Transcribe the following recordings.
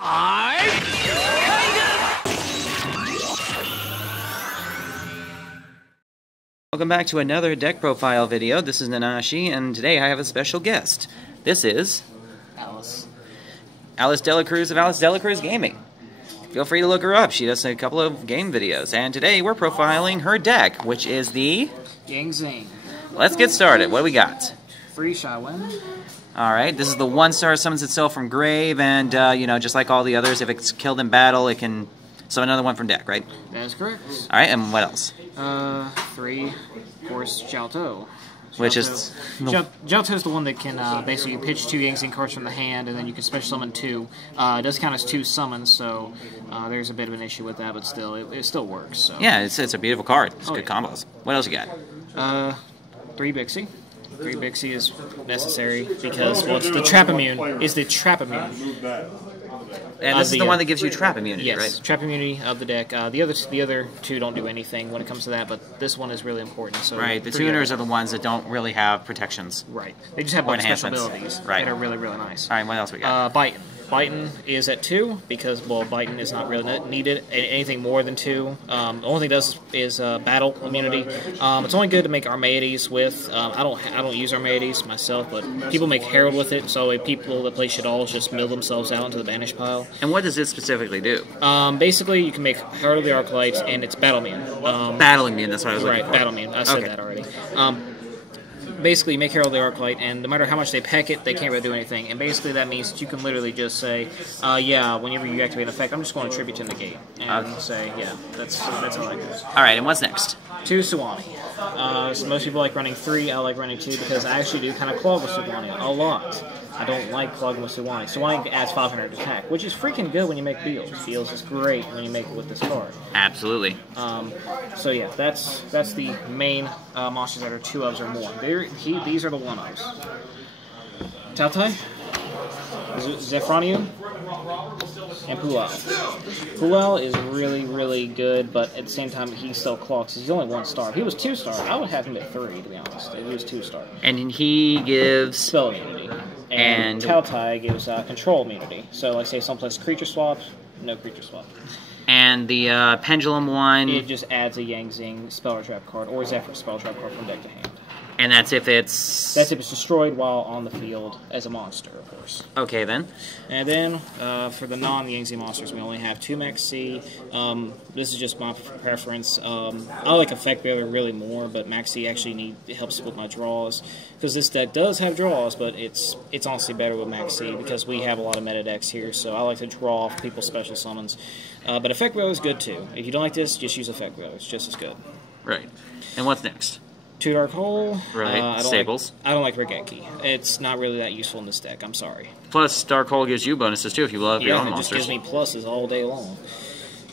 Welcome back to another deck profile video. This is Nanashi, and today I have a special guest. This is Alice Delacruz of Alice Delacruz Gaming. Feel free to look her up. She does a couple of game videos, and today we're profiling her deck, which is the Yang Zing. Let's get started. What do we got? Free Shy Win. Alright, this is the 1-star, summons itself from grave, and, just like all the others, if it's killed in battle, it can summon another one from deck, right? That is correct. Alright, and what else? 3, of course, YuGiOh. Which is... YuGiOh is the one that can basically pitch 2 Yang Zing cards from the hand, and then you can special summon 2. It does count as 2 summons, so there's a bit of an issue with that, but still, it still works. So. Yeah, it's a beautiful card. It's good combos. What else you got? 3 Bixie. 3 Bixie is necessary because, well, it's the trap immune. Is the trap immune. And this is the one that gives you trap immunity, yes, right? Trap immunity of the deck. The other 2 don't do anything when it comes to that, but this one is really important. So right, the tuners are the ones that don't really have protections. Right. They just have like special abilities that are really, really nice. Alright, what else we got? Bitin. Bitin is at 2 because, well, Bitin is not really needed. Anything more than 2. The only thing it does is battle immunity. It's only good to make Armades with. I don't use Armades myself, but people make Herald with it. So people that play Shaddoll just mill themselves out into the banish pile. And what does it specifically do? Basically, you can make Herald of the Arclights, and it's battle immune. Battle immune. That's what I was looking for. Right, battle immune. I said that already. Basically, you make Herald of the Arclight, and no matter how much they peck it, they can't really do anything. And basically, that means that you can literally just say, yeah, whenever you activate an effect, I'm just going to tribute to negate. And say, yeah, that's how that goes. Alright, and what's next? 2 Suwani. So most people like running 3, I like running 2, because I actually do kind of clog with Suwani a lot. I don't like clogging with Suwani. Suwani adds 500 attack, which is freaking good when you make Beals. Beals is great when you make it with this card. Absolutely. So yeah, that's the main monsters that are 2-ofs or more. These are the 1-ofs. Taotai, Zephronium, and Pual. Pual is really, really good, but at the same time, he still clogs. He's only 1-star. If he was 2-star, I would have him at 3, to be honest. If he was 2-star. And he gives... Spell immunity. And Taotai gives control immunity. So, like, say someone plays creature swap, no creature swap. And the pendulum one... It just adds a Yang Zing spell or trap card, or Zephyr spell or trap card from deck to hand. And that's if it's... That's if it's destroyed while on the field as a monster, of course. Okay, then. And then, for the non-Yang Zing monsters, we only have 2 Max C. This is just my preference. I like Effect Bearer really more, but Max C actually helps with my draws. Because this deck does have draws, but it's honestly better with Max C, because we have a lot of meta decks here, so I like to draw off people's special summons. But Effect Bearer is good, too. If you don't like this, just use Effect Bearer. It's just as good. Right. And what's next? 2 Dark Hole. Right, Stables. I don't like Regeki. It's not really that useful in this deck, I'm sorry. Plus, Dark Hole gives you bonuses too if you love your own monsters. Yeah, it just gives me pluses all day long.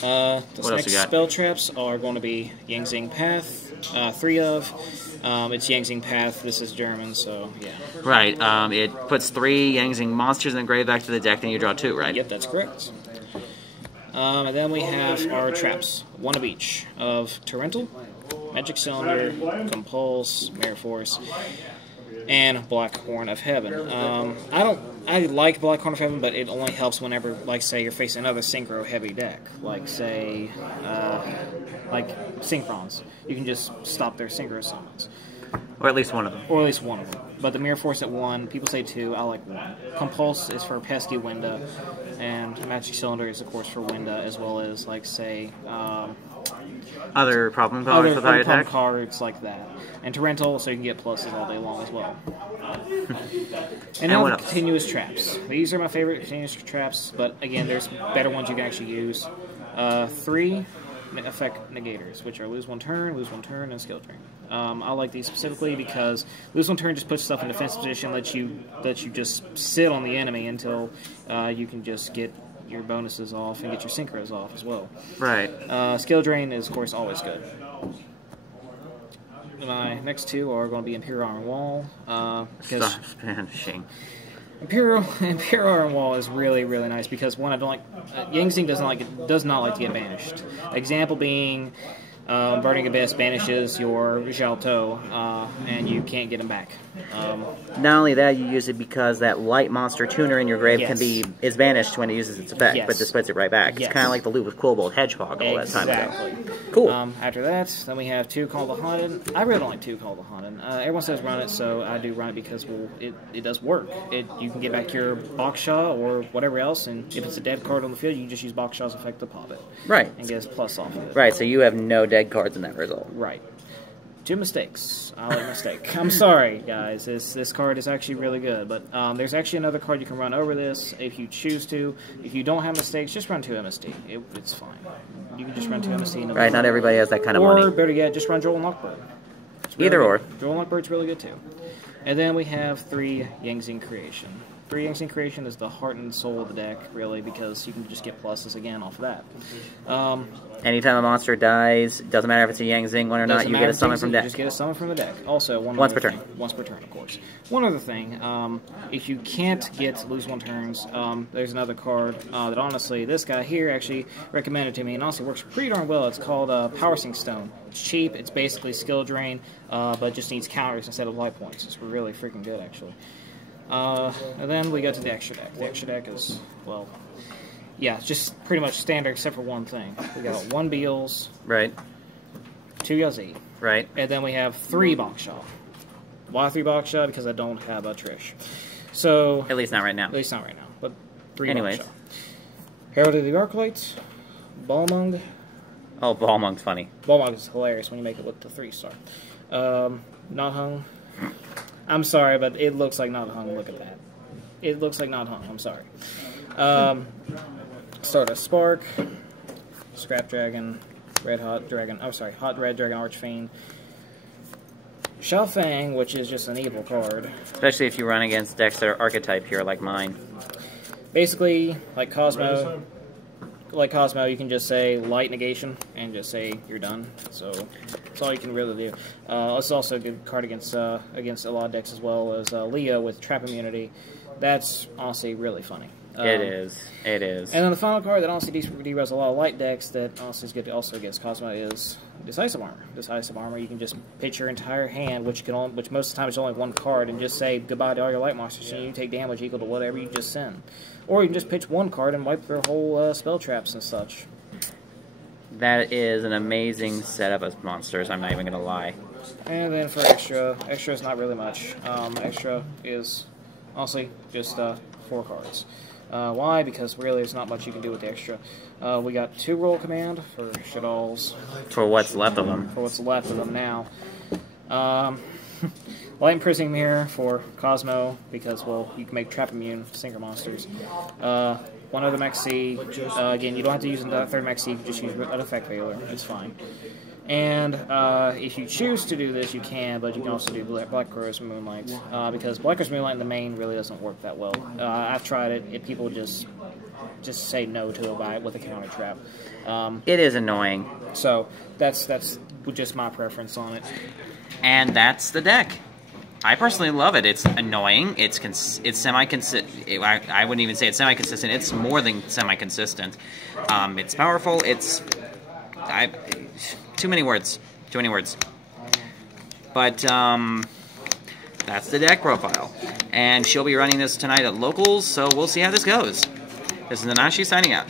The next spell traps are going to be Yang Zing Path, 3 of. It's Yang Zing Path, this is German, so yeah. Right, it puts 3 Yang Zing monsters in the grave back to the deck, then you draw 2, right? Yep, that's correct. And then we have our traps, 1 of each, of Torrential, Magic Cylinder, Compulse, Mirror Force, and Black Horn of Heaven. I like Black Horn of Heaven, but it only helps whenever, like, say, you're facing another synchro-heavy deck. Like, say, like Synchrons. You can just stop their synchro summons. Or at least one of them. Or at least one of them. But the Mirror Force at 1, people say 2, I like 1. Compulse is for pesky Winda, and Magic Cylinder is, of course, for Winda, as well as, like, say, other problem cards with high attack? Cards like that. And Torrential, so you can get pluses all day long as well. And now the continuous traps. These are my favorite continuous traps, but again, there's better ones you can actually use. 3 effect negators, which are lose 1 turn, and skill drain. I like these specifically because lose 1 turn just puts stuff in defensive position, lets you just sit on the enemy until you can just get your bonuses off and get your synchros off as well. Right. Skill drain is, of course, always good. My next 2 are going to be Imperial Iron Wall. Stop vanishing. Imperial Iron Wall is really, really nice because, one, I don't like... Yang Zing does not like to get banished. Example being... Burning Abyss banishes your YuGiOh, and you can't get him back. Not only that, you use it because that light monster tuner in your grave is banished when it uses its effect, but displays it right back. It's kind of like the loop with Kobold Hedgehog all that time ago. Cool. After that, then we have 2 Call the Haunted. I really don't like 2 Call the Haunted. Everyone says run it, so I do run it because it does work. You can get back your Baksha or whatever else, and if it's a dead card on the field, you can just use Bakshaw's effect to pop it. Right. And get a plus off of it. Right, so you have no dead cards in that result. Right. 2 mistakes. I like mistake. I'm sorry, guys. This card is actually really good, but there's actually another card you can run over this if you choose to. If you don't have mistakes, just run 2 MST. It's fine. You can just run 2 MST. Right, not everybody has that kind of money. Or, better yet, just run Joel and Lockbird. Either or. Joel and Lockbird's really good, too. And then we have 3 Yang Zing Creation. 3 Yang Zing Creation is the heart and soul of the deck, really, because you can just get pluses again off of that. Anytime a monster dies, doesn't matter if it's a Yang Zing one or not, you get a summon from deck. You just get a summon from the deck. Also, once per turn. Once per turn, of course. One other thing, if you can't lose 1 turns, there's another card that honestly, this guy here actually recommended to me, and honestly works pretty darn well. It's called Power Sync Stone. It's cheap, it's basically skill drain, but just needs counters instead of life points. It's really freaking good, actually. And then we go to the extra deck. The extra deck is, well, yeah, it's just pretty much standard except for one thing. We got 1 Beals. Right. 2 Yazi. Right. And then we have 3 Bakshaw. Why 3 Bakshaw? Because I don't have a Trish. So... At least not right now. At least not right now. But 3 Anyways. Bakshaw. Herald of the Arclights. Balmung. Oh, Balmung's funny. Balmung is hilarious when you make it with the 3-star. Not Hung. I'm sorry, but it looks like Not Hung. Look at that. It looks like Not Hung. I'm sorry. Stardust Spark, Scrap Dragon, Hot Red Dragon Archfiend, Xiaofang, which is just an evil card. Especially if you run against decks that are archetype here, like mine. Basically, like Cosmo, you can just say Light Negation and just say you're done. So that's all you can really do. It's also a good card against a lot of decks as well as Leo with Trap Immunity. That's honestly really funny. It is. It is. And then the final card that honestly derails a lot of light decks that honestly is good also against Cosmo is Decisive Armor. Decisive Armor, you can just pitch your entire hand, which most of the time is only 1 card, and just say goodbye to all your light monsters, and you take damage equal to whatever you just send. Or you can just pitch 1 card and wipe their whole spell traps and such. That is an amazing setup of monsters, I'm not even going to lie. And then for extra is not really much. Extra is honestly just 4 cards. Why? Because really there's not much you can do with the extra. We got 2 Roll Command for Shaddolls. For what's left of them. For what's left of them now. Light Imprisoning Mirror for Cosmo, because, well, you can make Trap Immune Synchro Monsters. 1 other Mech C. Again, you don't have to use a 3rd Mech C, you can just use an Effect Veiler. It's fine. And if you choose to do this, you can, but you can also do Black Crow's Moonlight, because Black Crow's Moonlight in the main really doesn't work that well. I've tried it. People just say no to it with a counter trap. It is annoying. So that's just my preference on it. And that's the deck. I personally love it. It's annoying. It's semi-consistent. I wouldn't even say it's semi-consistent. It's more than semi-consistent. It's powerful. Too many words. Too many words. But that's the deck profile. And she'll be running this tonight at Locals, so we'll see how this goes. This is Nanashi signing out.